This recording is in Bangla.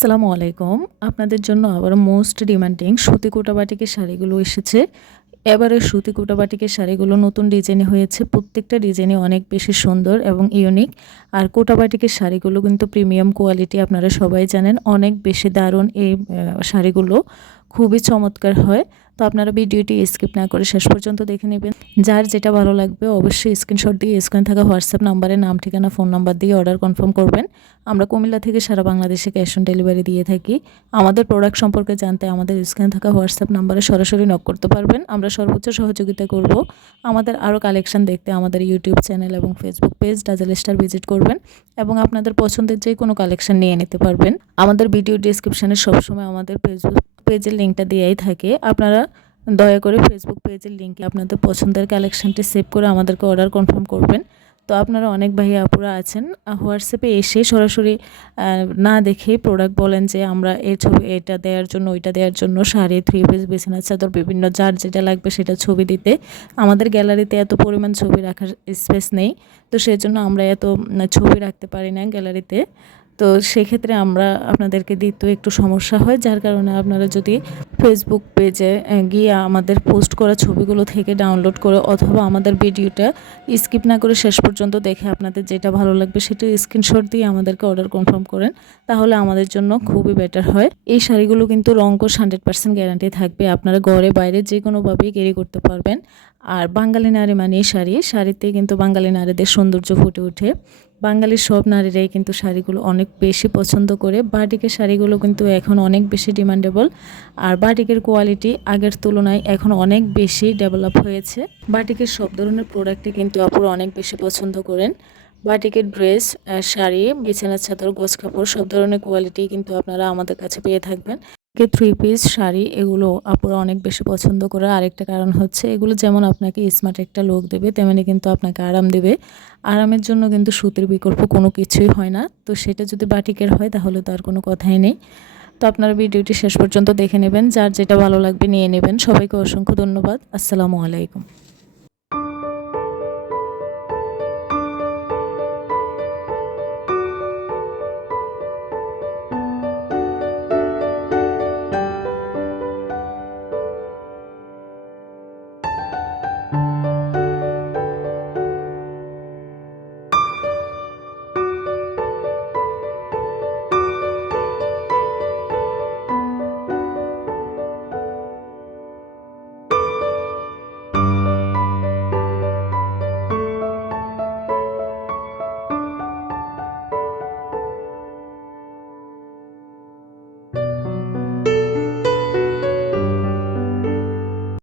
আসসালামু আলাইকুম। আপনাদের জন্য আবার মোস্ট ডিমান্ডিং সুতি কোটাবাটিকের শাড়িগুলো এসেছে। এবারে সুতি কোটাবাটিকের শাড়িগুলো নতুন ডিজাইনে হয়েছে। প্রত্যেকটা ডিজাইনে অনেক বেশি সুন্দর এবং ইউনিক আর কোটাবাটিকের শাড়িগুলো কিন্তু প্রিমিয়াম কোয়ালিটি আপনারা সবাই জানেন। অনেক বেশি দারুণ এই শাড়িগুলো। খুবই চমৎকার হয়। তো আপনারা ভিডিওটি স্কিপ না করে শেষ পর্যন্ত দেখে নেবেন। যার যেটা ভালো লাগবে অবশ্যই স্ক্রিনশট দিয়ে স্ক্রিন থাকা হোয়াটসঅ্যাপ নাম্বারে নাম, ঠিকানা ফোন নাম্বার দিয়ে অর্ডার কনফার্ম করবেন। আমরা কুমিল্লা থেকে সারা বাংলাদেশে ক্যাশ অন ডেলিভারি দিয়ে থাকি। আমাদের প্রোডাক্ট সম্পর্কে জানতে আমাদের স্ক্রিনে থাকা হোয়াটসঅ্যাপ নাম্বারে সরাসরি নক করতে পারবেন। আমরা সর্বোচ্চ সহযোগিতা করব। আমাদের আরও কালেকশন দেখতে আমাদের ইউটিউব চ্যানেল এবং Facebook page Dazzle Star visit করবেন এবং আপনাদের পছন্দের যে কোনো কালেকশন নিয়ে নিতে পারবেন। আমাদের ভিডিও ডিসক্রিপশানে সবসময় আমাদের ফেসবুক পেজের লিঙ্কটা দেওয়াই থাকে। আপনারা দয়া করে ফেসবুক পেজের লিঙ্কে আপনাদের পছন্দের কালেকশনটি সেভ করে আমাদেরকে অর্ডার কনফার্ম করবেন। তো আপনারা অনেক ভাই আপুরা আছেন হোয়াটসঅ্যাপে এসে সরাসরি না দেখেই প্রোডাক্ট বলেন যে আমরা এই ছবি, এটা দেওয়ার জন্য, ওইটা দেওয়ার জন্য শাড়ি থ্রি পিস বিছানার চাদর, বিভিন্ন যার যেটা লাগবে সেটা ছবি দিতে। আমাদের গ্যালারিতে এত পরিমাণ ছবি রাখার স্পেস নেই, তো সেজন্য আমরা এত ছবি রাখতে পারি না গ্যালারিতে। তো সেক্ষেত্রে আমরা আপনাদেরকে দিতে একটু সমস্যা হয়, যার কারণে আপনারা যদি ফেসবুক পেজে গিয়ে আমাদের পোস্ট করা ছবিগুলো থেকে ডাউনলোড করে অথবা আমাদের ভিডিওটা স্কিপ না করে শেষ পর্যন্ত দেখে আপনাদের যেটা ভালো লাগবে সেটা স্ক্রিনশট দিয়ে আমাদেরকে অর্ডার কনফার্ম করেন, তাহলে আমাদের জন্য খুবই বেটার হয়। এই শাড়িগুলো কিন্তু রঙ্কশ হান্ড্রেড পার্সেন্ট গ্যারান্টি থাকবে, আপনারা ঘরে বাইরে যে কোনোভাবেই ক্যারি করতে পারবেন। আর বাঙালি নারী মানে শাড়ি, শাড়িতে কিন্তু বাঙালি নারীদের সৌন্দর্য ফুটে ওঠে। বাঙালির সব নারীরাই কিন্তু শাড়িগুলো অনেক বেশি পছন্দ করে। বাটিকের শাড়িগুলো কিন্তু এখন অনেক বেশি ডিমান্ডেবল আর বাটিকের কোয়ালিটি আগের তুলনায় এখন অনেক বেশি ডেভেলপ হয়েছে। বাটিকের সব ধরনের প্রোডাক্টই কিন্তু আপুরা অনেক বেশি পছন্দ করেন। বাটিকের ড্রেস শাড়ি, বিছানার চাদর গোছ কাপড় সব ধরনের কোয়ালিটি কিন্তু আপনারা আমাদের কাছে পেয়ে থাকবেন। থ্রি পিস শাড়ি, এগুলো আপুরা অনেক বেশি পছন্দ করে। আরেকটা কারণ হচ্ছে, এগুলো যেমন আপনাকে স্মার্ট একটা লোক দেবে, তেমনি কিন্তু আপনাকে আরাম দেবে। আরামের জন্য কিন্তু সুতির বিকল্প কোনো কিছুই হয় না। তো সেটা যদি বাটিকের হয়, তাহলে তার কোনো কথাই নেই। তো আপনারা ভিডিওটি শেষ পর্যন্ত দেখে নেবেন। যার যেটা ভালো লাগবে, নিয়ে নেবেন। সবাইকে অসংখ্য ধন্যবাদ। আসসালামু আলাইকুম।